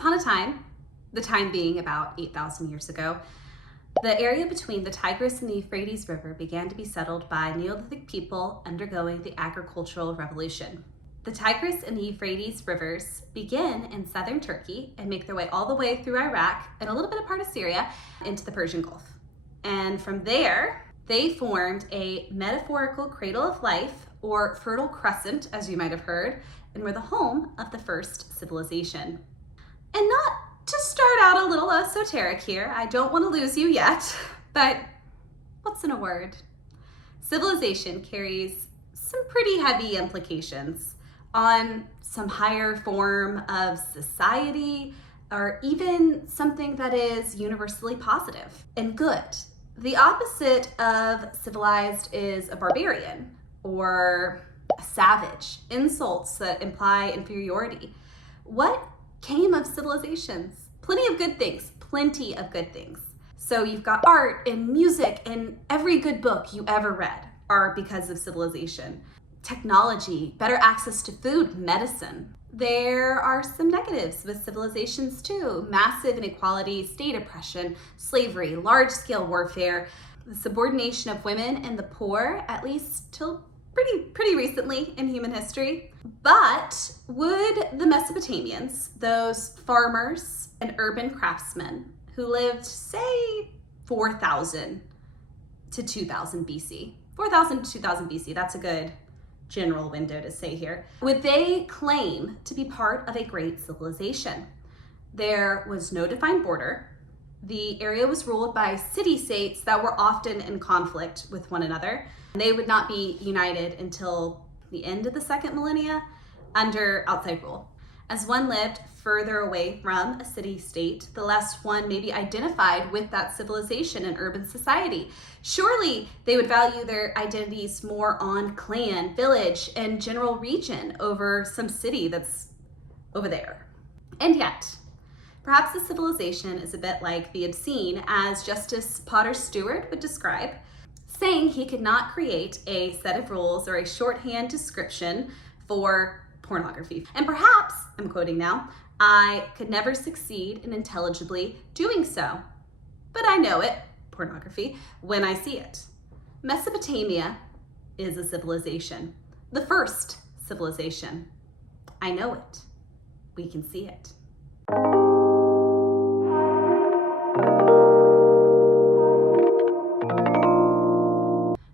upon a time, the time being about 8,000 years ago, the area between the Tigris and the Euphrates River began to be settled by Neolithic people undergoing the agricultural revolution. The Tigris and the Euphrates rivers begin in southern Turkey and make their way all the way through Iraq and a little bit of part of Syria into the Persian Gulf. And from there, they formed a metaphorical cradle of life, or Fertile Crescent, as you might have heard, and were the home of the first civilization. And not to start out a little esoteric here, I don't want to lose you yet, but what's in a word? Civilization carries some pretty heavy implications on some higher form of society, or even something that is universally positive and good. The opposite of civilized is a barbarian or a savage, insults that imply inferiority. What came of civilizations? Plenty of good things, plenty of good things. So you've got art and music, and every good book you ever read are because of civilization. Technology, better access to food, medicine. There are some negatives with civilizations too. Massive inequality, state oppression, slavery, large-scale warfare, the subordination of women and the poor, at least till pretty recently in human history. But would the Mesopotamians, those farmers and urban craftsmen who lived, say, 4,000 to 2,000 BC, 4,000 to 2,000 BC, that's a good general window to say here, would they claim to be part of a great civilization? There was no defined border. The area was ruled by city-states that were often in conflict with one another. They would not be united until the end of the second millennia under outside rule. As one lived further away from a city-state, the less one may be identified with that civilization and urban society. Surely they would value their identities more on clan, village, and general region over some city that's over there. And yet, perhaps the civilization is a bit like the obscene, as Justice Potter Stewart would describe, saying he could not create a set of rules or a shorthand description for pornography. And perhaps, I'm quoting now, I could never succeed in intelligibly doing so, but I know it, pornography, when I see it. Mesopotamia is a civilization, the first civilization. I know it. We can see it.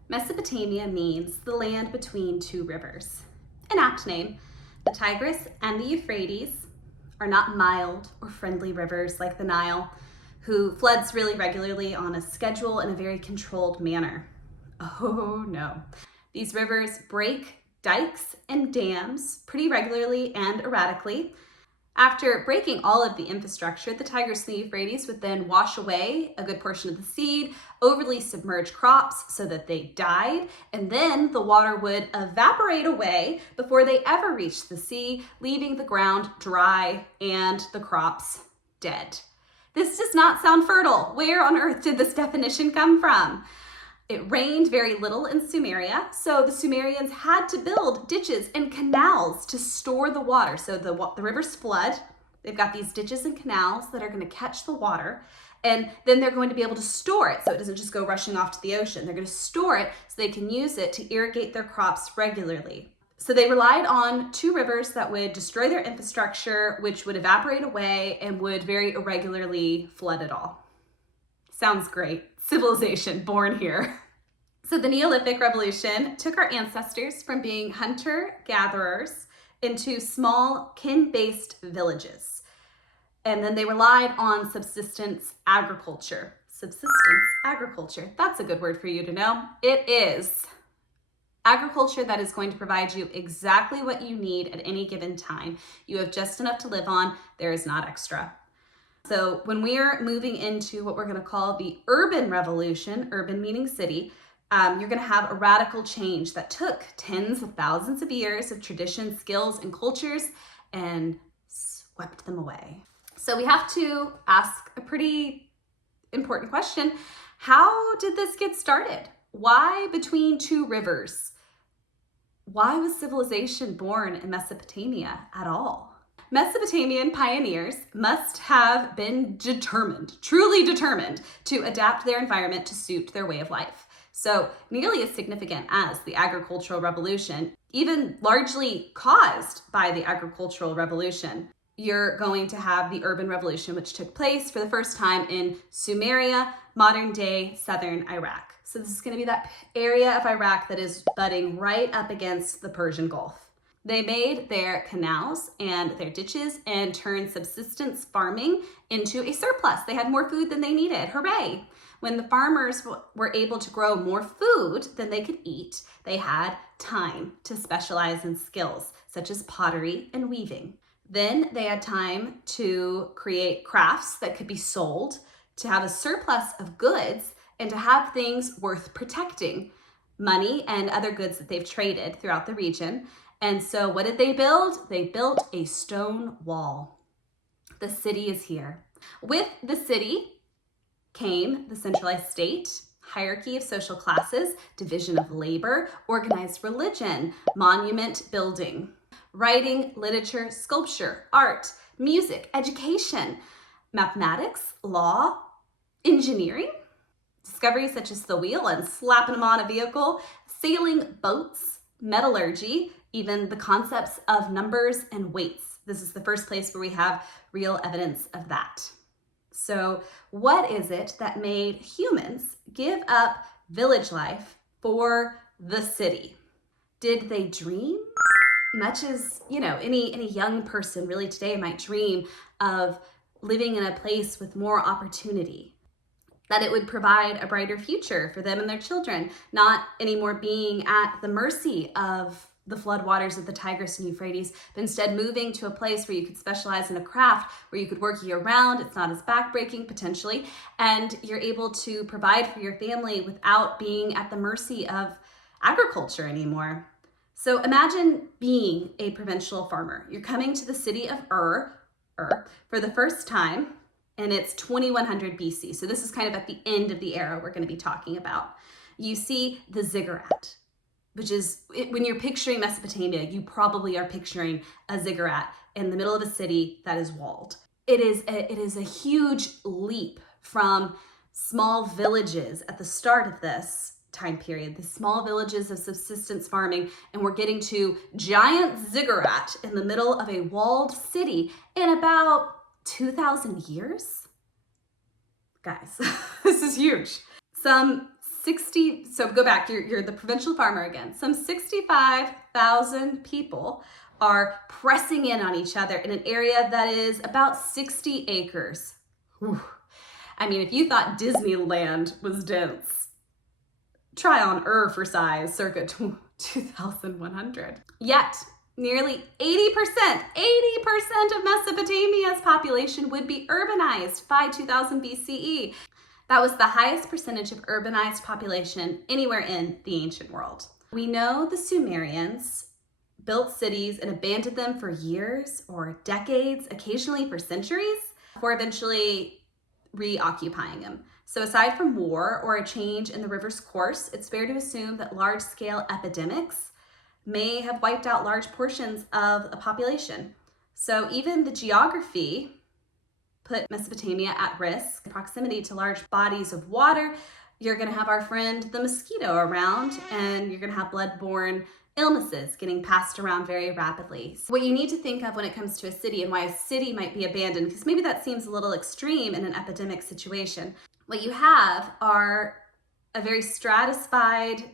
Mesopotamia means the land between two rivers. An apt name. The Tigris and the Euphrates are not mild or friendly rivers like the Nile, who floods really regularly on a schedule in a very controlled manner. Oh no. These rivers break dikes and dams pretty regularly and erratically. After breaking all of the infrastructure, the Tigris and the Euphrates would then wash away a good portion of the seed, overly submerge crops so that they died, and then the water would evaporate away before they ever reached the sea, leaving the ground dry and the crops dead. This does not sound fertile. Where on earth did this definition come from? It rained very little in Sumeria, so the Sumerians had to build ditches and canals to store the water. So the rivers flood. They've got these ditches and canals that are going to catch the water, and then they're going to be able to store it so it doesn't just go rushing off to the ocean. They're going to store it so they can use it to irrigate their crops regularly. So they relied on two rivers that would destroy their infrastructure, which would evaporate away and would very irregularly flood it all. Sounds great. Civilization born here. So the Neolithic Revolution took our ancestors from being hunter-gatherers into small kin-based villages. And then they relied on subsistence agriculture. Subsistence agriculture. That's a good word for you to know. It is agriculture that is going to provide you exactly what you need at any given time. You have just enough to live on. There is not extra. So when we're moving into what we're going to call the urban revolution, urban meaning city, you're going to have a radical change that took tens of thousands of years of traditions, skills, and cultures and swept them away. So we have to ask a pretty important question. How did this get started? Why between two rivers? Why was civilization born in Mesopotamia at all? Mesopotamian pioneers must have been determined, truly determined, to adapt their environment to suit their way of life. So nearly as significant as the agricultural revolution, even largely caused by the agricultural revolution, you're going to have the urban revolution, which took place for the first time in Sumeria, modern day southern Iraq. So this is going to be that area of Iraq that is butting right up against the Persian Gulf. They made their canals and their ditches and turned subsistence farming into a surplus. They had more food than they needed. Hooray! When the farmers were able to grow more food than they could eat, they had time to specialize in skills such as pottery and weaving. Then they had time to create crafts that could be sold, to have a surplus of goods, and to have things worth protecting, money and other goods that they've traded throughout the region. And so what did they build? They built a stone wall. The city is here. With the city came the centralized state, hierarchy of social classes, division of labor, organized religion, monument building, writing, literature, sculpture, art, music, education, mathematics, law, engineering, discoveries such as the wheel and slapping them on a vehicle, sailing boats, metallurgy, even the concepts of numbers and weights. This is the first place where we have real evidence of that. So what is it that made humans give up village life for the city? Did they dream? Much as, any young person really today might dream of living in a place with more opportunity, that it would provide a brighter future for them and their children, not anymore being at the mercy of the floodwaters of the Tigris and Euphrates, but instead moving to a place where you could specialize in a craft, where you could work year round, it's not as backbreaking potentially, and you're able to provide for your family without being at the mercy of agriculture anymore. So imagine being a provincial farmer. You're coming to the city of Ur for the first time, and it's 2100 BC. So this is kind of at the end of the era we're going to be talking about. You see the ziggurat, which is, when you're picturing Mesopotamia, you probably are picturing a ziggurat in the middle of a city that is walled. It is a huge leap from small villages at the start of this time period, the small villages of subsistence farming, and we're getting to giant ziggurat in the middle of a walled city in about 2,000 years? Guys, this is huge. So go back, you're the provincial farmer again. Some 65,000 people are pressing in on each other in an area that is about 60 acres. Whew. I mean, if you thought Disneyland was dense, try on for size circa 2,100. Yet, nearly 80% of Mesopotamia's population would be urbanized by 2000 BCE. That was the highest percentage of urbanized population anywhere in the ancient world. We know the Sumerians built cities and abandoned them for years or decades, occasionally for centuries, before eventually reoccupying them. So aside from war or a change in the river's course, it's fair to assume that large-scale epidemics may have wiped out large portions of a population. So even the geography put Mesopotamia at risk. In proximity to large bodies of water, you're going to have our friend the mosquito around, and you're going to have bloodborne illnesses getting passed around very rapidly. So what you need to think of when it comes to a city and why a city might be abandoned, because maybe that seems a little extreme in an epidemic situation. What you have are a very stratified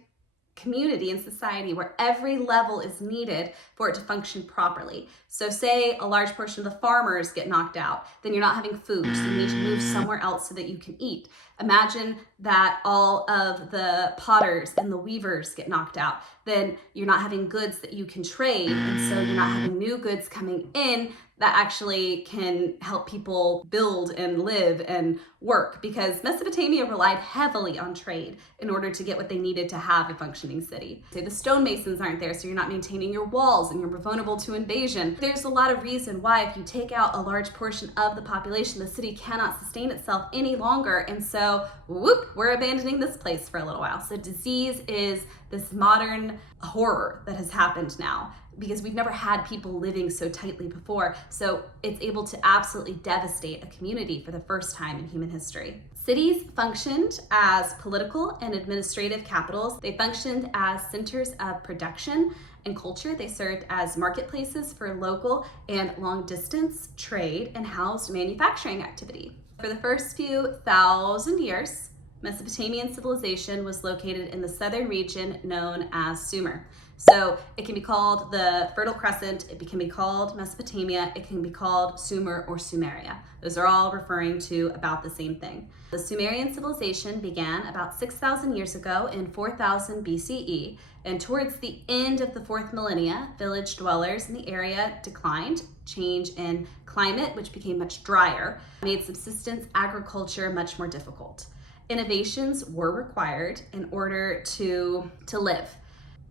community and society where every level is needed for it to function properly. So say a large portion of the farmers get knocked out, then you're not having food, so you need to move somewhere else so that you can eat. Imagine that all of the potters and the weavers get knocked out, then you're not having goods that you can trade, and so you're not having new goods coming in that actually can help people build and live and work, because Mesopotamia relied heavily on trade in order to get what they needed to have a functioning city. Say the stonemasons aren't there, so you're not maintaining your walls and you're vulnerable to invasion. There's a lot of reason why if you take out a large portion of the population, the city cannot sustain itself any longer, and so whoop, we're abandoning this place for a little while. So disease is this modern modern horror that has happened now, because we've never had people living so tightly before. So it's able to absolutely devastate a community for the first time in human history. Cities functioned as political and administrative capitals. They functioned as centers of production and culture. They served as marketplaces for local and long distance trade and housed manufacturing activity. For the first few thousand years, Mesopotamian civilization was located in the southern region known as Sumer. So it can be called the Fertile Crescent, it can be called Mesopotamia, it can be called Sumer or Sumeria. Those are all referring to about the same thing. The Sumerian civilization began about 6,000 years ago in 4000 BCE, and towards the end of the 4th millennia, village dwellers in the area declined. Change in climate, which became much drier, made subsistence agriculture much more difficult. Innovations were required in order to live.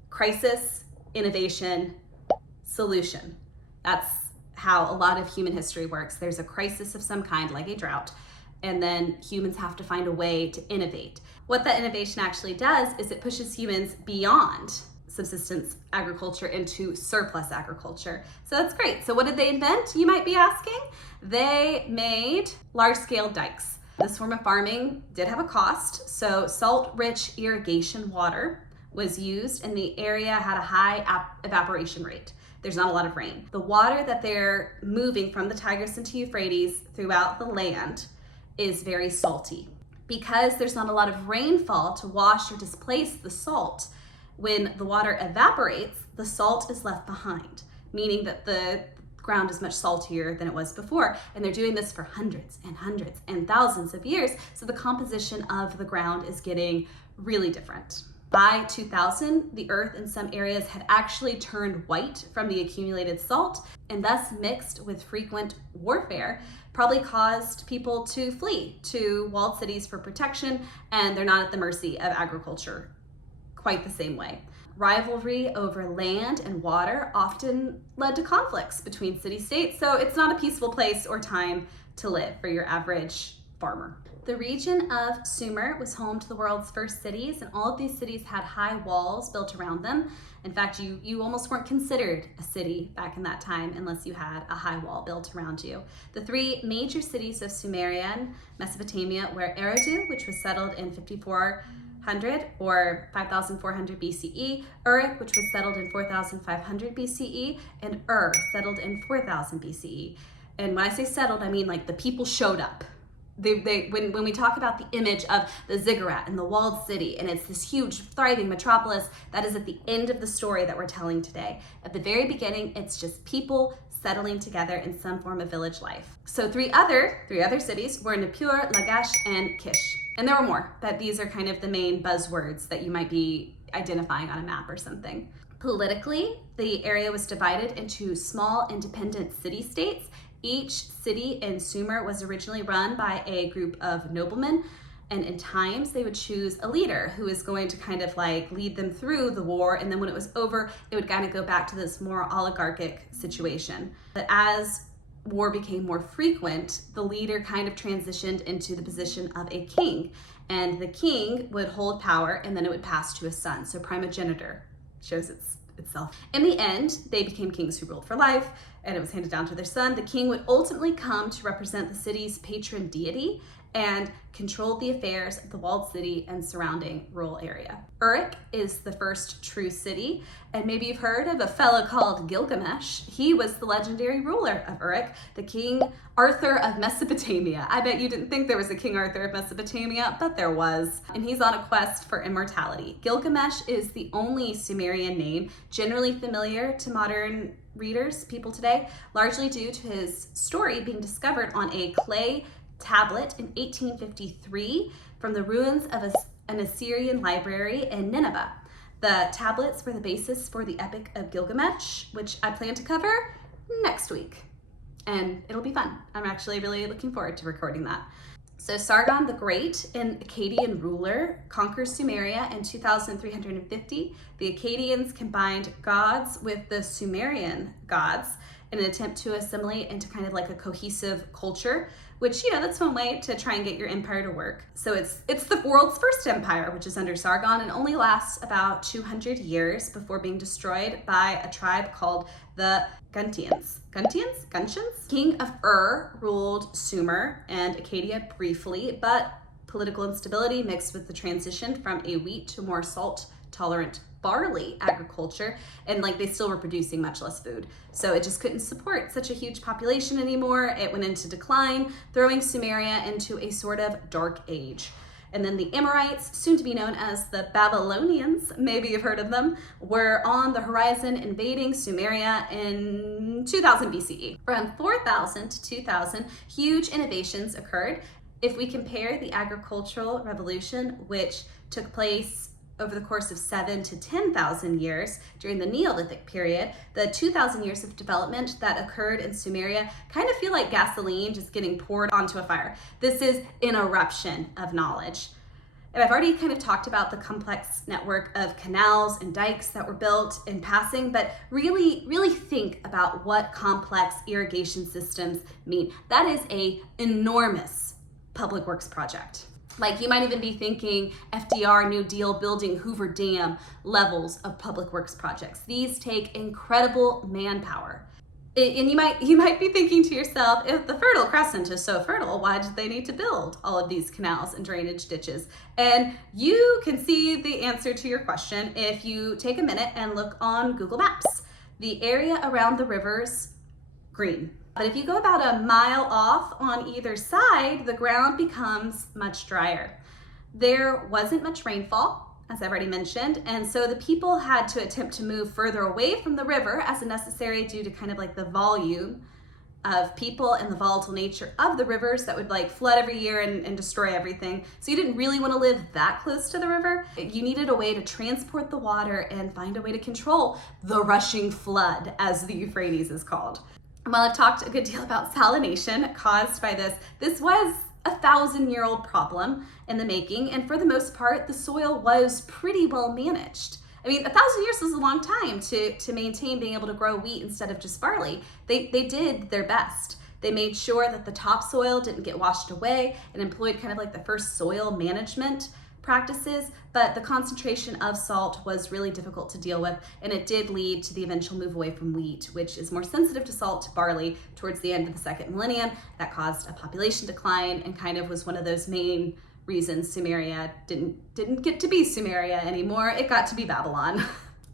Crisis, innovation, solution. That's how a lot of human history works. There's a crisis of some kind, like a drought, and then humans have to find a way to innovate. What that innovation actually does is it pushes humans beyond subsistence agriculture into surplus agriculture. So that's great. So what did they invent, you might be asking? They made large-scale dikes. This form of farming did have a cost, so salt-rich irrigation water was used, and the area had a high evaporation rate. There's not a lot of rain. The water that they're moving from the Tigris into Euphrates throughout the land is very salty. Because there's not a lot of rainfall to wash or displace the salt, when the water evaporates, the salt is left behind, meaning that the ground is much saltier than it was before. And they're doing this for hundreds and thousands of years. So the composition of the ground is getting really different. By 2000, the earth in some areas had actually turned white from the accumulated salt, and thus mixed with frequent warfare, probably caused people to flee to walled cities for protection, and they're not at the mercy of agriculture quite the same way. Rivalry over land and water often led to conflicts between city-states, so it's not a peaceful place or time to live for your average farmer. The region of Sumer was home to the world's first cities, and all of these cities had high walls built around them. In fact, you almost weren't considered a city back in that time unless you had a high wall built around you. The three major cities of Sumerian Mesopotamia were Eridu, which was settled in 5400 or 5400 BCE, Uruk, which was settled in 4500 BCE, and Ur, settled in 4000 BCE. And when I say settled, I mean like the people showed up. When we talk about the image of the ziggurat and the walled city, and it's this huge thriving metropolis, that is at the end of the story that we're telling today. At the very beginning, it's just people settling together in some form of village life. So three other cities were Nippur, Lagash, and Kish. And there were more, but these are kind of the main buzzwords that you might be identifying on a map or something. Politically, the area was divided into small independent city-states. Each city in Sumer was originally run by a group of noblemen, and in times they would choose a leader who is going to kind of like lead them through the war, and then when it was over, it would kind of go back to this more oligarchic situation. But as war became more frequent, the leader kind of transitioned into the position of a king, and the king would hold power and then it would pass to a son. So primogeniture shows itself. In the end, they became kings who ruled for life, and it was handed down to their son. The king would ultimately come to represent the city's patron deity and controlled the affairs of the walled city and surrounding rural area. Uruk is the first true city, and maybe you've heard of a fellow called Gilgamesh. He was the legendary ruler of Uruk, the King Arthur of Mesopotamia. I bet you didn't think there was a King Arthur of Mesopotamia, but there was, and he's on a quest for immortality. Gilgamesh is the only Sumerian name generally familiar to modern readers, people today, largely due to his story being discovered on a clay tablet in 1853 from the ruins of an Assyrian library in Nineveh. The tablets were the basis for the Epic of Gilgamesh, which I plan to cover next week. And it'll be fun. I'm actually really looking forward to recording that. So Sargon the Great, an Akkadian ruler, conquers Sumeria in 2350. The Akkadians combined gods with the Sumerian gods, in an attempt to assimilate into kind of like a cohesive culture, which, that's one way to try and get your empire to work. So it's the world's first empire, which is under Sargon, and only lasts about 200 years before being destroyed by a tribe called the Guntians. King of Ur ruled Sumer and Acadia briefly, but political instability mixed with the transition from a wheat to more salt-tolerant barley agriculture, and they still were producing much less food. So it just couldn't support such a huge population anymore. It went into decline, throwing Sumeria into a sort of dark age. And then the Amorites, soon to be known as the Babylonians, maybe you've heard of them, were on the horizon invading Sumeria in 2000 BCE. From 4000 to 2000, huge innovations occurred. If we compare the agricultural revolution, which took place over the course of 7,000 to 10,000 years during the Neolithic period, the 2,000 years of development that occurred in Sumeria kind of feel like gasoline just getting poured onto a fire. This is an eruption of knowledge. And I've already kind of talked about the complex network of canals and dikes that were built in passing, but really think about what complex irrigation systems mean. That is an enormous public works project. You might even be thinking FDR, New Deal, building Hoover Dam levels of public works projects. These take incredible manpower. And you might be thinking to yourself, if the Fertile Crescent is so fertile, why did they need to build all of these canals and drainage ditches? And you can see the answer to your question if you take a minute and look on Google Maps. The area around the river's green. But if you go about a mile off on either side, the ground becomes much drier. There wasn't much rainfall, as I've already mentioned, and so the people had to attempt to move further away from the river as necessary due to kind of the volume of people and the volatile nature of the rivers that would flood every year and destroy everything. So you didn't really want to live that close to the river. You needed a way to transport the water and find a way to control the rushing flood, as the Euphrates is called. While I've talked a good deal about salination caused by this was a 1,000-year-old problem in the making, and for the most part, the soil was pretty well managed. 1,000 years is a long time to maintain being able to grow wheat instead of just barley. They did their best. They made sure that the topsoil didn't get washed away and employed kind of the first soil management practices, but the concentration of salt was really difficult to deal with, and it did lead to the eventual move away from wheat, which is more sensitive to salt, to barley towards the end of the second millennium. That caused a population decline and kind of was one of those main reasons Sumeria didn't get to be Sumeria anymore. It got to be Babylon.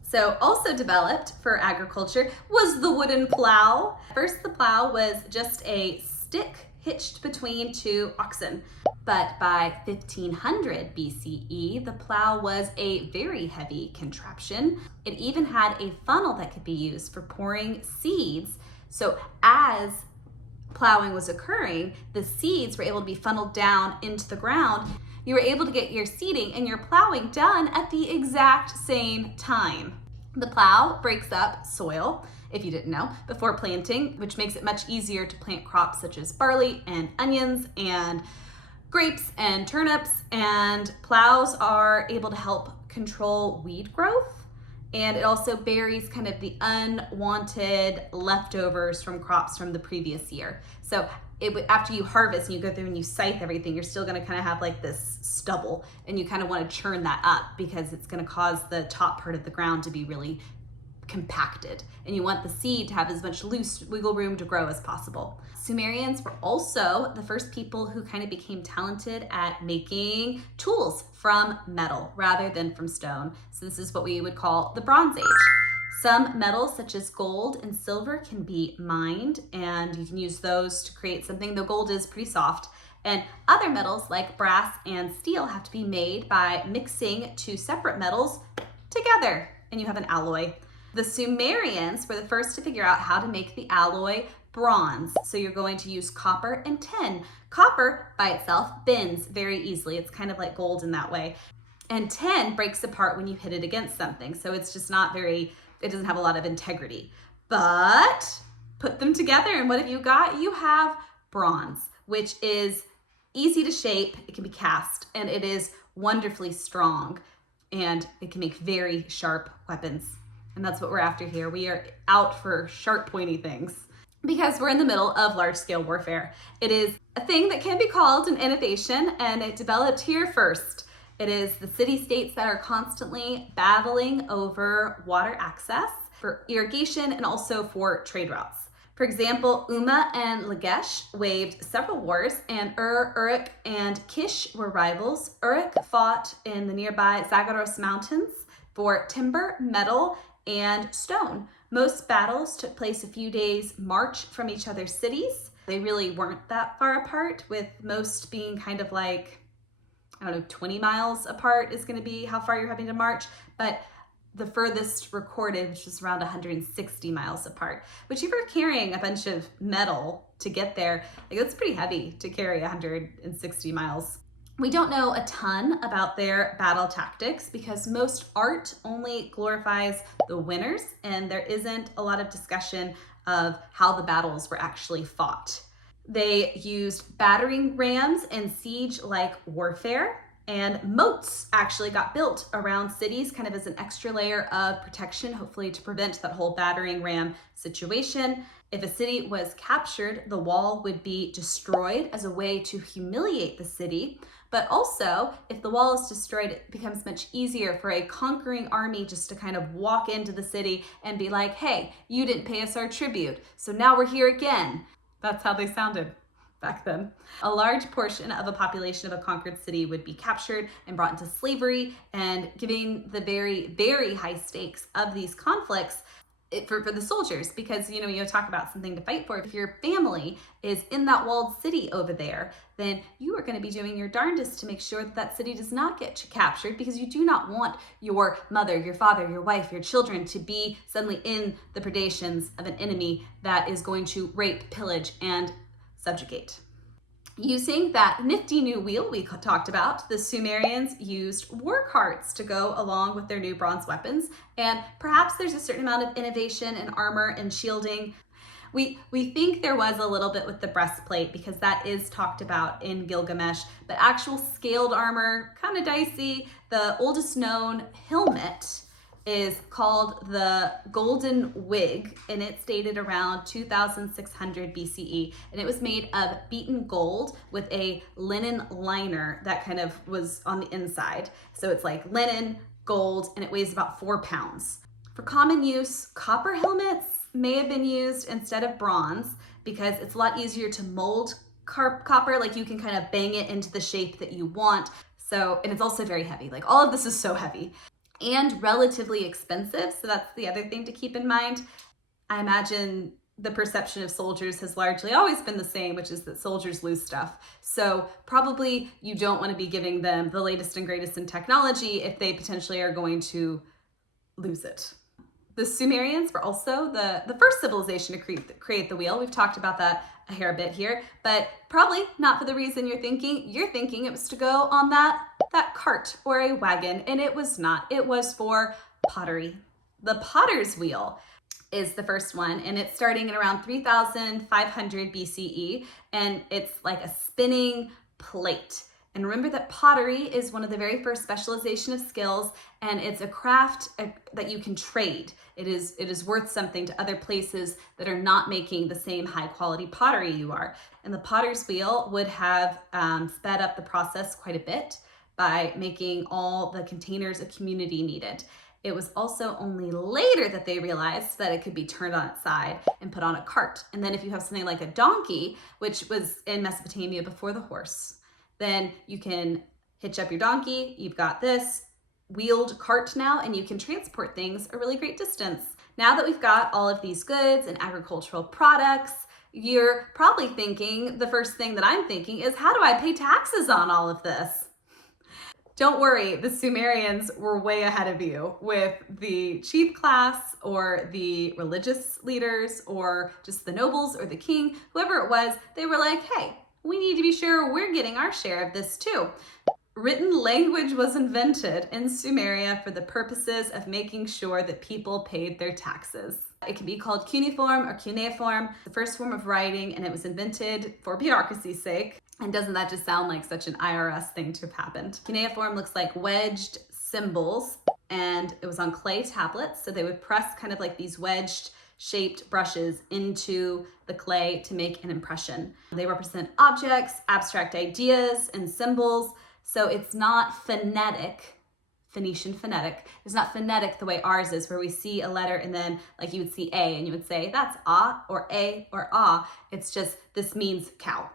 So also developed for agriculture was the wooden plow. First, the plow was just a stick hitched between two oxen. But by 1500 BCE, the plow was a very heavy contraption. It even had a funnel that could be used for pouring seeds. So as plowing was occurring, the seeds were able to be funneled down into the ground. You were able to get your seeding and your plowing done at the exact same time. The plow breaks up soil, if you didn't know, before planting, which makes it much easier to plant crops such as barley and onions and grapes and turnips, and plows are able to help control weed growth, and it also buries kind of the unwanted leftovers from crops from the previous year. So after you harvest and you go through and you scythe everything, you're still going to kind of have this stubble, and you kind of want to churn that up because it's going to cause the top part of the ground to be really compacted, and you want the seed to have as much loose wiggle room to grow as possible. Sumerians were also the first people who kind of became talented at making tools from metal rather than from stone. So this is what we would call the Bronze Age. Some metals such as gold and silver can be mined, and you can use those to create something, though gold is pretty soft. And other metals like brass and steel have to be made by mixing two separate metals together, and you have an alloy. The Sumerians were the first to figure out how to make the alloy bronze. So you're going to use copper and tin. Copper by itself bends very easily. It's kind of like gold in that way. And tin breaks apart when you hit it against something. So it's just it doesn't have a lot of integrity. But put them together, and what have you got? You have bronze, which is easy to shape. It can be cast, and it is wonderfully strong, and it can make very sharp weapons. And that's what we're after here. We are out for sharp, pointy things. because we're in the middle of large-scale warfare. It is a thing that can be called an innovation, and it developed here first. It is the city-states that are constantly battling over water access for irrigation and also for trade routes. For example, Umma and Lagash waged several wars, and Uruk, and Kish were rivals. Uruk fought in the nearby Zagros Mountains for timber, metal, and stone. Most battles took place a few days march from each other's cities. They really weren't that far apart, with most being kind of like, 20 miles apart is going to be how far you're having to march. But the furthest recorded, which was around 160 miles apart, which if you're carrying a bunch of metal to get there, like that's pretty heavy to carry 160 miles. We don't know a ton about their battle tactics because most art only glorifies the winners, and there isn't a lot of discussion of how the battles were actually fought. They used battering rams and siege-like warfare, and moats actually got built around cities kind of as an extra layer of protection, hopefully to prevent that whole battering ram situation. If a city was captured, the wall would be destroyed as a way to humiliate the city. But also, if the wall is destroyed, it becomes much easier for a conquering army just to kind of walk into the city and be like, hey, you didn't pay us our tribute, so now we're here again. That's how they sounded back then. A large portion of a population of a conquered city would be captured and brought into slavery, and given the very, very high stakes of these conflicts, for the soldiers, because you talk about something to fight for. If your family is in that walled city over there, then you are going to be doing your darndest to make sure that that city does not get captured, because you do not want your mother, your father, your wife, your children to be suddenly in the predations of an enemy that is going to rape, pillage, and subjugate. Using that nifty new wheel we talked about, the Sumerians used war carts to go along with their new bronze weapons, and perhaps there's a certain amount of innovation in armor and shielding. We think there was a little bit with the breastplate because that is talked about in Gilgamesh, but actual scaled armor, kind of dicey. The oldest known helmet is called the Golden Wig, and it's dated around 2600 BCE, and it was made of beaten gold with a linen liner that kind of was on the inside. So it's like linen, gold, and it weighs about 4 pounds. For common use, copper helmets may have been used instead of bronze because it's a lot easier to mold copper, like you can kind of bang it into the shape that you want. So, and it's also very heavy. Like all of this is so heavy and relatively expensive. So that's the other thing to keep in mind. I imagine the perception of soldiers has largely always been the same, which is that soldiers lose stuff. So probably you don't want to be giving them the latest and greatest in technology if they potentially are going to lose it. The Sumerians were also the first civilization to create the wheel. We've talked about that a hair bit here, but probably not for the reason you're thinking. You're thinking it was to go on that cart or a wagon, and it was not. It was for pottery. The potter's wheel is the first one, and it's starting at around 3500 BCE, and it's like a spinning plate. And remember that pottery is one of the very first specialization of skills, and it's a craft that you can trade. It is worth something to other places that are not making the same high quality pottery you are. And the potter's wheel would have sped up the process quite a bit by making all the containers a community needed. It was also only later that they realized that it could be turned on its side and put on a cart. And then if you have something like a donkey, which was in Mesopotamia before the horse, then you can hitch up your donkey. You've got this wheeled cart now, and you can transport things a really great distance. Now that we've got all of these goods and agricultural products, you're probably thinking, the first thing that I'm thinking is, how do I pay taxes on all of this? Don't worry, the Sumerians were way ahead of you with the chief class or the religious leaders or just the nobles or the king, whoever it was. They were like, hey, we need to be sure we're getting our share of this too. Written language was invented in Sumeria for the purposes of making sure that people paid their taxes. It can be called cuneiform or cuneiform, the first form of writing, and it was invented for bureaucracy's sake. And doesn't that just sound like such an IRS thing to have happened? Cuneiform looks like wedged symbols, and it was on clay tablets. So they would press kind of like these wedged shaped brushes into the clay to make an impression. They represent objects, abstract ideas, and symbols. So it's not phonetic, Phoenician phonetic. It's not phonetic the way ours is, where we see a letter and then like you would see A and you would say that's ah or A or ah. It's just this means cow.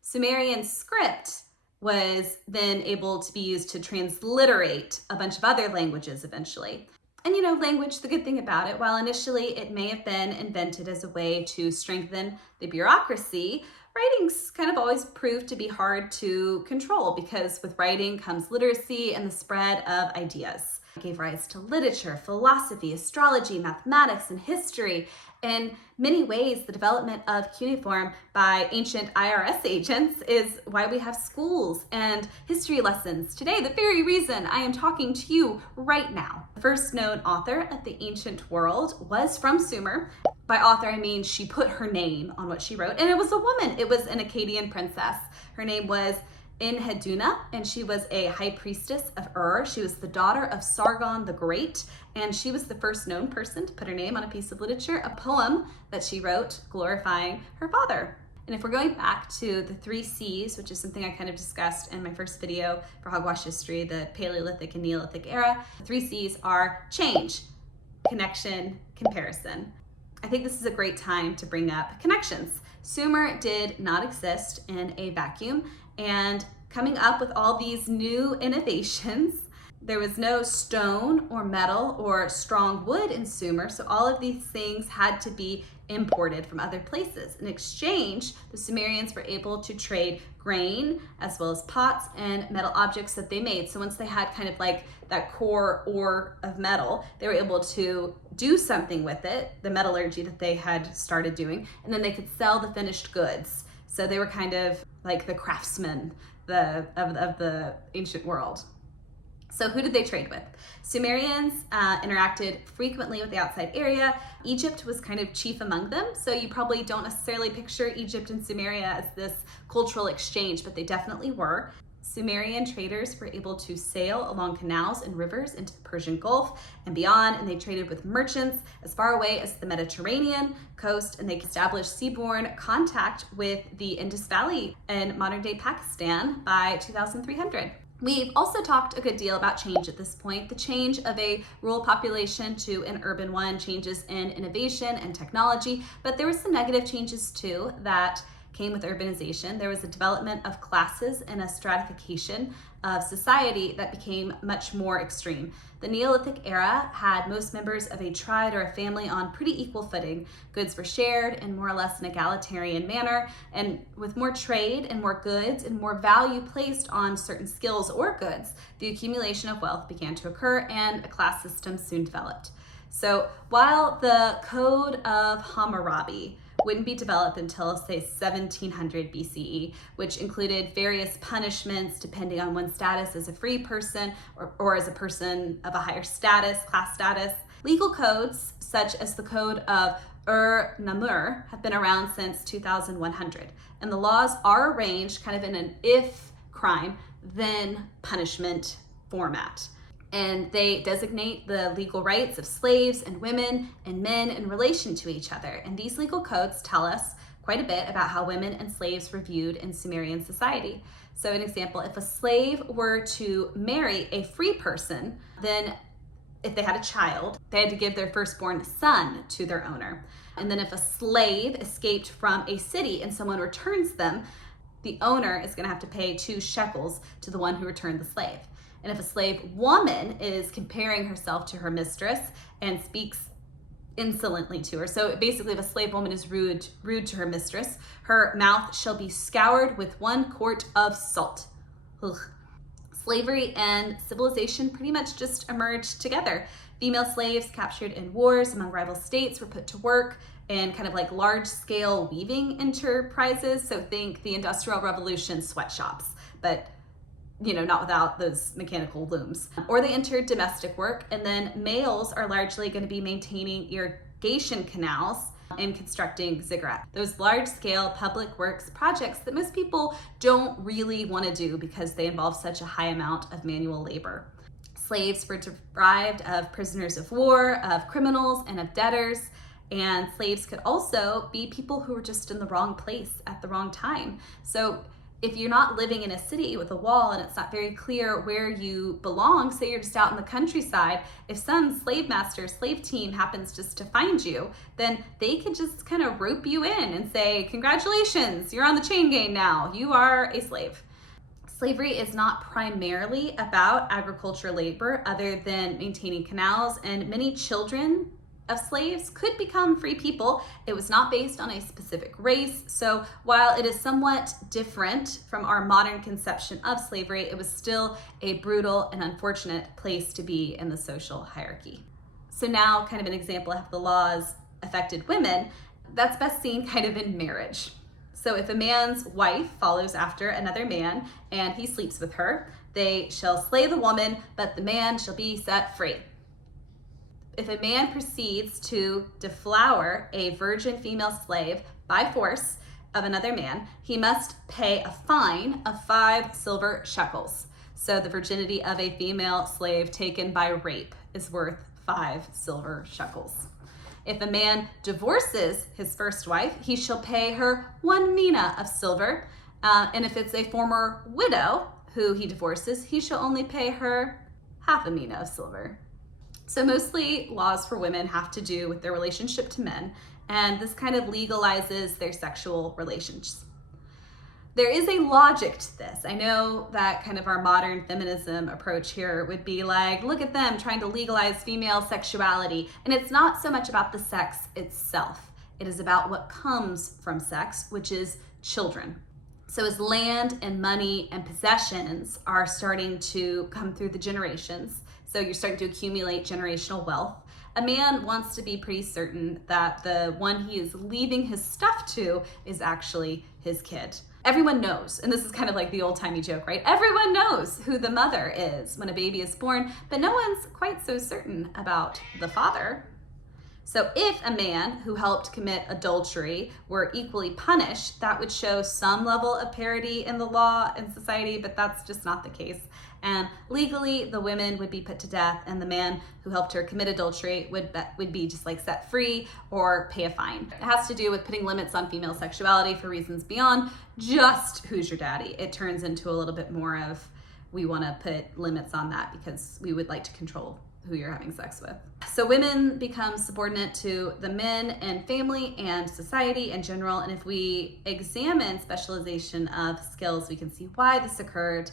Sumerian script was then able to be used to transliterate a bunch of other languages eventually. And language, the good thing about it, while initially it may have been invented as a way to strengthen the bureaucracy, writing's kind of always proved to be hard to control, because with writing comes literacy and the spread of ideas. It gave rise to literature, philosophy, astrology, mathematics, and history. In many ways, the development of cuneiform by ancient IRS agents is why we have schools and history lessons today, the very reason I am talking to you right now. The first known author of the ancient world was from Sumer. By author, I mean she put her name on what she wrote, and it was a woman. It was an Akkadian princess. Her name was Enhedusa, and she was a high priestess of Ur. She was the daughter of Sargon the Great, and she was the first known person to put her name on a piece of literature, a poem that she wrote glorifying her father. And if we're going back to the 3 C's, which is something I kind of discussed in my first video for Hogwash History, the Paleolithic and Neolithic era, the 3 C's are change, connection, comparison. I think this is a great time to bring up connections. Sumer did not exist in a vacuum, and coming up with all these new innovations, there was no stone or metal or strong wood in Sumer, so all of these things had to be imported from other places. In exchange, the Sumerians were able to trade grain as well as pots and metal objects that they made. So once they had kind of like that core ore of metal, they were able to do something with it, the metallurgy that they had started doing, and then they could sell the finished goods. So they were kind of like the craftsmen of the ancient world. So who did they trade with? Sumerians interacted frequently with the outside area. Egypt was kind of chief among them. So you probably don't necessarily picture Egypt and Sumeria as this cultural exchange, but they definitely were. Sumerian traders were able to sail along canals and rivers into the Persian Gulf and beyond, and they traded with merchants as far away as the Mediterranean coast, and they established seaborne contact with the Indus Valley in modern-day Pakistan by 2300. We've also talked a good deal about change at this point. The change of a rural population to an urban one, changes in innovation and technology, but there were some negative changes too that came with urbanization. There was a development of classes and a stratification of society that became much more extreme. The Neolithic era had most members of a tribe or a family on pretty equal footing. Goods were shared in more or less an egalitarian manner, and with more trade and more goods and more value placed on certain skills or goods, the accumulation of wealth began to occur and a class system soon developed. So while the Code of Hammurabi wouldn't be developed until, say, 1700 BCE, which included various punishments depending on one's status as a free person or as a person of a higher status, class status. Legal codes, such as the Code of Ur-Namur, have been around since 2100, and the laws are arranged kind of in an if crime, then punishment format. And they designate the legal rights of slaves and women and men in relation to each other. And these legal codes tell us quite a bit about how women and slaves were viewed in Sumerian society. So an example, if a slave were to marry a free person, then if they had a child, they had to give their firstborn son to their owner. And then if a slave escaped from a city and someone returns them, the owner is going to have to pay 2 shekels to the one who returned the slave. And if a slave woman is comparing herself to her mistress and speaks insolently to her, so basically if a slave woman is rude to her mistress, her mouth shall be scoured with 1 quart of salt. Ugh. Slavery and civilization pretty much just emerged together. Female slaves captured in wars among rival states were put to work in kind of like large-scale weaving enterprises. So think the Industrial Revolution sweatshops, but not without those mechanical looms. Or they entered domestic work, and then males are largely going to be maintaining irrigation canals and constructing ziggurats. Those large-scale public works projects that most people don't really want to do because they involve such a high amount of manual labor. Slaves were deprived of prisoners of war, of criminals, and of debtors. And slaves could also be people who were just in the wrong place at the wrong time. So if you're not living in a city with a wall and it's not very clear where you belong, say you're just out in the countryside, if some slave master, slave team happens just to find you, then they could just kind of rope you in and say, congratulations, you're on the chain gang now, you are a slave. Slavery is not primarily about agricultural labor other than maintaining canals, and many children of slaves could become free people. It was not based on a specific race. So while it is somewhat different from our modern conception of slavery, it was still a brutal and unfortunate place to be in the social hierarchy. So now kind of an example of how the laws affected women, that's best seen kind of in marriage. So if a man's wife follows after another man and he sleeps with her, they shall slay the woman, but the man shall be set free. If a man proceeds to deflower a virgin female slave by force of another man, he must pay a fine of 5 silver shekels. So the virginity of a female slave taken by rape is worth 5 silver shekels. If a man divorces his first wife, he shall pay her 1 mina of silver. And if it's a former widow who he divorces, he shall only pay her half a mina of silver. So mostly laws for women have to do with their relationship to men, and this kind of legalizes their sexual relations. There is a logic to this. I know that kind of our modern feminism approach here would be like, look at them trying to legalize female sexuality. And it's not so much about the sex itself. It is about what comes from sex, which is children. So as land and money and possessions are starting to come through the generations, so you're starting to accumulate generational wealth, a man wants to be pretty certain that the one he is leaving his stuff to is actually his kid. Everyone knows, and this is kind of like the old-timey joke, right? Everyone knows who the mother is when a baby is born, but no one's quite so certain about the father. So if a man who helped commit adultery were equally punished, that would show some level of parity in the law and society, but that's just not the case. And legally, the women would be put to death, and the man who helped her commit adultery would be just like set free or pay a fine. It has to do with putting limits on female sexuality for reasons beyond just who's your daddy. It turns into a little bit more of, we want to put limits on that because we would like to control who you're having sex with. So women become subordinate to the men and family and society in general. And if we examine specialization of skills, we can see why this occurred.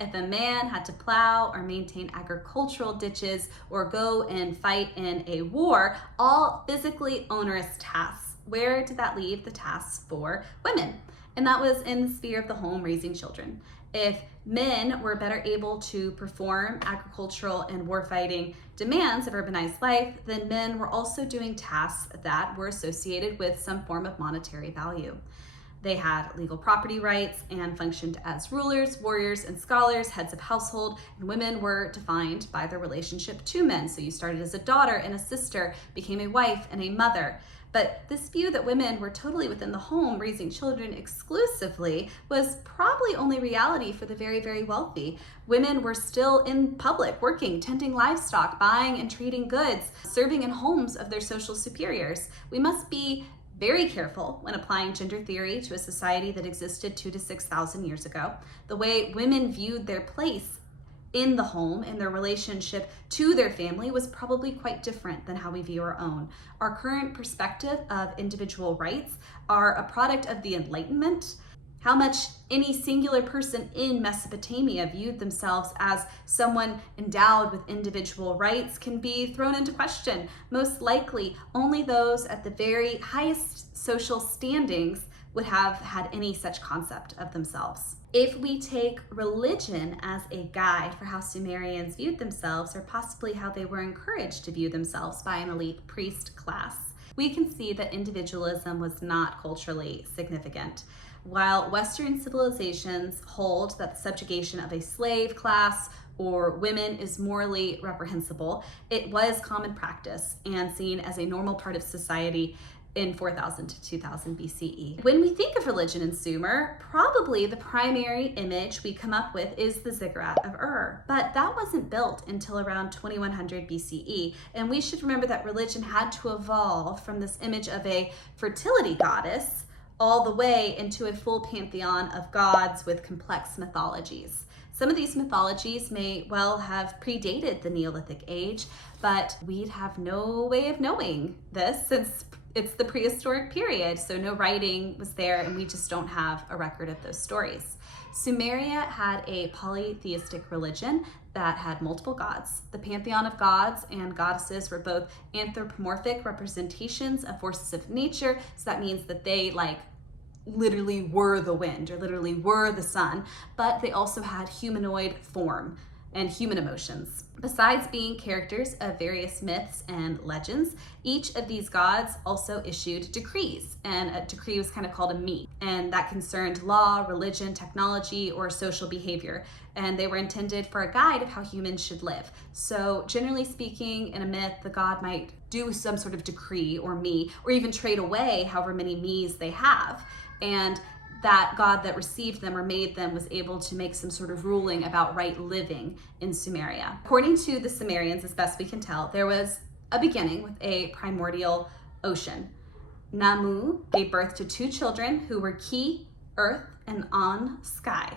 If a man had to plow or maintain agricultural ditches or go and fight in a war, all physically onerous tasks, where did that leave the tasks for women? And that was in the sphere of the home, raising children. If men were better able to perform agricultural and warfighting demands of urbanized life, then men were also doing tasks that were associated with some form of monetary value. They had legal property rights and functioned as rulers, warriors, and scholars, heads of household, and women were defined by their relationship to men. So you started as a daughter and a sister, became a wife and a mother. But this view that women were totally within the home, raising children exclusively, was probably only reality for the very, very wealthy. Women were still in public, working, tending livestock, buying and trading goods, serving in homes of their social superiors. We must be very careful when applying gender theory to a society that existed 2,000 to 6,000 years ago. The way women viewed their place in the home and their relationship to their family was probably quite different than how we view our own. Our current perspective of individual rights are a product of the Enlightenment. How much any singular person in Mesopotamia viewed themselves as someone endowed with individual rights can be thrown into question. Most likely, only those at the very highest social standings would have had any such concept of themselves. If we take religion as a guide for how Sumerians viewed themselves, or possibly how they were encouraged to view themselves by an elite priest class, we can see that individualism was not culturally significant. While Western civilizations hold that the subjugation of a slave class or women is morally reprehensible, it was common practice and seen as a normal part of society in 4000 to 2000 BCE. When we think of religion in Sumer, probably the primary image we come up with is the ziggurat of Ur, but that wasn't built until around 2100 BCE, and we should remember that religion had to evolve from this image of a fertility goddess all the way into a full pantheon of gods with complex mythologies. Some of these mythologies may well have predated the Neolithic age, but we'd have no way of knowing this since it's the prehistoric period, so no writing was there and we just don't have a record of those stories. Sumeria had a polytheistic religion that had multiple gods. The pantheon of gods and goddesses were both anthropomorphic representations of forces of nature, so that means that they literally were the wind or literally were the sun, but they also had humanoid form and human emotions. Besides being characters of various myths and legends, each of these gods also issued decrees, and a decree was kind of called a me, and that concerned law, religion, technology, or social behavior, and they were intended for a guide of how humans should live. So generally speaking, in a myth, the god might do some sort of decree or me, or even trade away however many me's they have, and that god that received them or made them was able to make some sort of ruling about right living in Sumeria. According to the Sumerians, as best we can tell, there was a beginning with a primordial ocean. Namu gave birth to two children who were Ki, earth, and An, sky.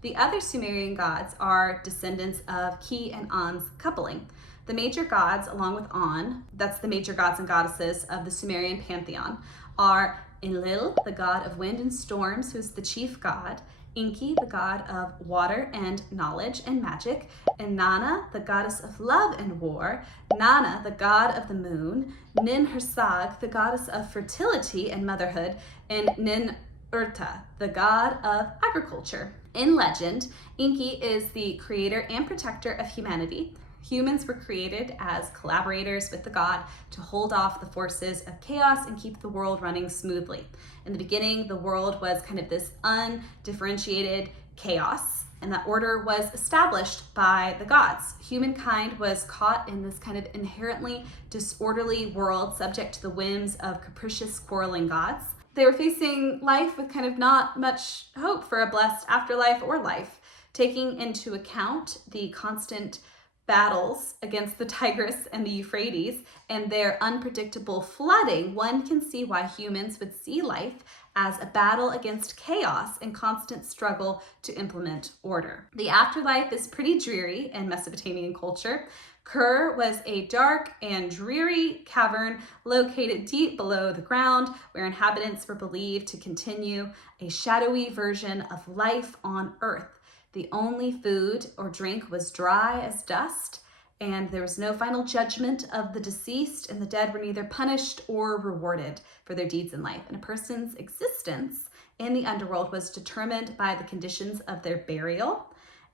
The other Sumerian gods are descendants of Ki and An's coupling. The major gods, along with An, that's the major gods and goddesses of the Sumerian pantheon, are Enlil, the god of wind and storms, who's the chief god, Enki, the god of water and knowledge and magic, and Nana, the goddess of love and war, Nana, the god of the moon, Nin-Hersag, the goddess of fertility and motherhood, and Nin-Urta, the god of agriculture. In legend, Enki is the creator and protector of humanity. Humans were created as collaborators with the god to hold off the forces of chaos and keep the world running smoothly. In the beginning, the world was kind of this undifferentiated chaos, and that order was established by the gods. Humankind was caught in this kind of inherently disorderly world, subject to the whims of capricious, quarreling gods. They were facing life with kind of not much hope for a blessed afterlife or life, taking into account the constant battles against the Tigris and the Euphrates and their unpredictable flooding. One can see why humans would see life as a battle against chaos and constant struggle to implement order. The afterlife is pretty dreary in Mesopotamian culture. Kher was a dark and dreary cavern located deep below the ground where inhabitants were believed to continue a shadowy version of life on Earth. The only food or drink was dry as dust, and there was no final judgment of the deceased, and the dead were neither punished or rewarded for their deeds in life. And a person's existence in the underworld was determined by the conditions of their burial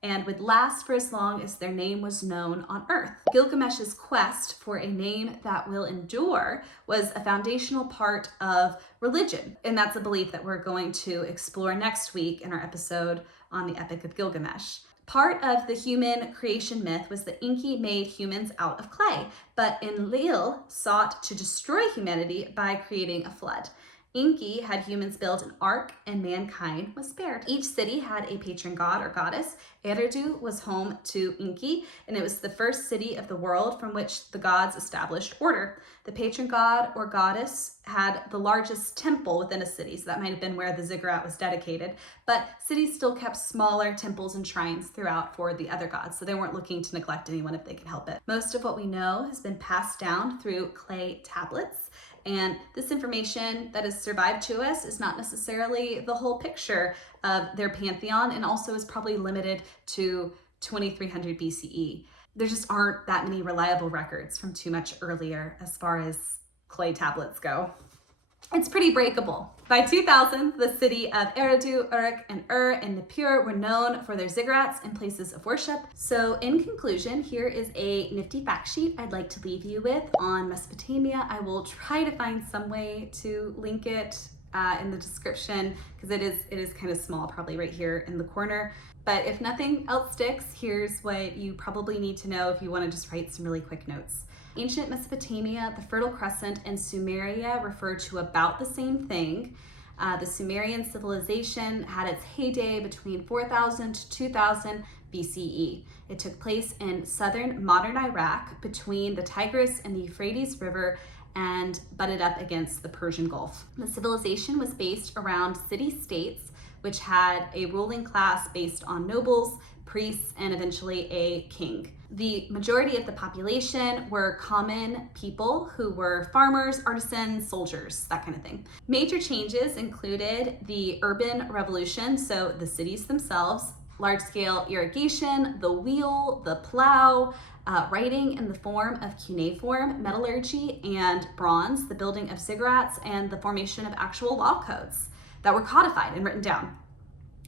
and would last for as long as their name was known on earth. Gilgamesh's quest for a name that will endure was a foundational part of religion, and that's a belief that we're going to explore next week in our episode on the Epic of Gilgamesh. Part of the human creation myth was that Enki made humans out of clay, but Enlil sought to destroy humanity by creating a flood. Enki had humans build an ark, and mankind was spared. Each city had a patron god or goddess. Eridu was home to Enki, and it was the first city of the world from which the gods established order. The patron god or goddess had the largest temple within a city, so that might have been where the ziggurat was dedicated, but cities still kept smaller temples and shrines throughout for the other gods, so they weren't looking to neglect anyone if they could help it. Most of what we know has been passed down through clay tablets, and this information that has survived to us is not necessarily the whole picture of their pantheon, and also is probably limited to 2300 BCE. There just aren't that many reliable records from too much earlier as far as clay tablets go. It's pretty breakable. By 2000, the city of Eridu, Uruk, and Ur and Nippur were known for their ziggurats and places of worship. So in conclusion, here is a nifty fact sheet I'd like to leave you with on Mesopotamia. I will try to find some way to link it in the description because it is kind of small, probably right here in the corner. But if nothing else sticks, here's what you probably need to know if you want to just write some really quick notes. Ancient Mesopotamia, the Fertile Crescent, and Sumeria refer to about the same thing. The Sumerian civilization had its heyday between 4000 to 2000 BCE. It took place in southern modern Iraq between the Tigris and the Euphrates River and butted up against the Persian Gulf. The civilization was based around city-states, which had a ruling class based on nobles, priests, and eventually a king. The majority of the population were common people who were farmers, artisans, soldiers, that kind of thing. Major changes included the urban revolution, so the cities themselves, large-scale irrigation, the wheel, the plow, writing in the form of cuneiform, metallurgy, and bronze, the building of ziggurats, and the formation of actual law codes that were codified and written down.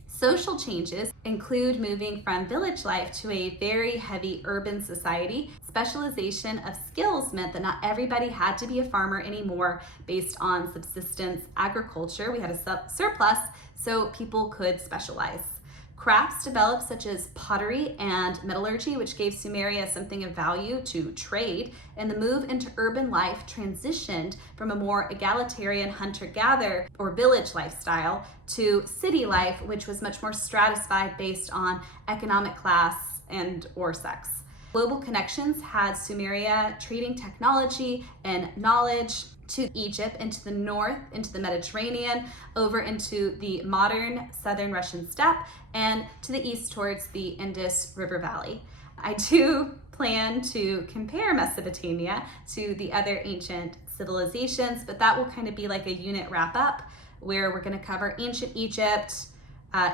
Social changes include moving from village life to a very heavy urban society. Specialization of skills meant that not everybody had to be a farmer anymore based on subsistence agriculture. We had a surplus, so people could specialize. Crafts developed such as pottery and metallurgy, which gave Sumeria something of value to trade, and the move into urban life transitioned from a more egalitarian hunter-gatherer or village lifestyle to city life, which was much more stratified based on economic class and or sex. Global connections had Sumeria trading technology and knowledge to Egypt, into the north, into the Mediterranean, over into the modern southern Russian steppe, and to the east towards the Indus River Valley. I do plan to compare Mesopotamia to the other ancient civilizations, but that will kind of be like a unit wrap-up where we're going to cover ancient Egypt,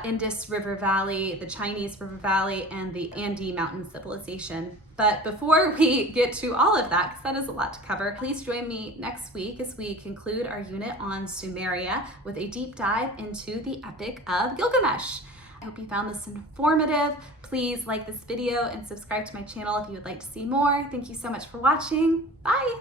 Indus River Valley, the Chinese River Valley, and the Andean Mountain Civilization. But before we get to all of that, because that is a lot to cover, please join me next week as we conclude our unit on Sumeria with a deep dive into the Epic of Gilgamesh. I hope you found this informative. Please like this video and subscribe to my channel if you would like to see more. Thank you so much for watching. Bye!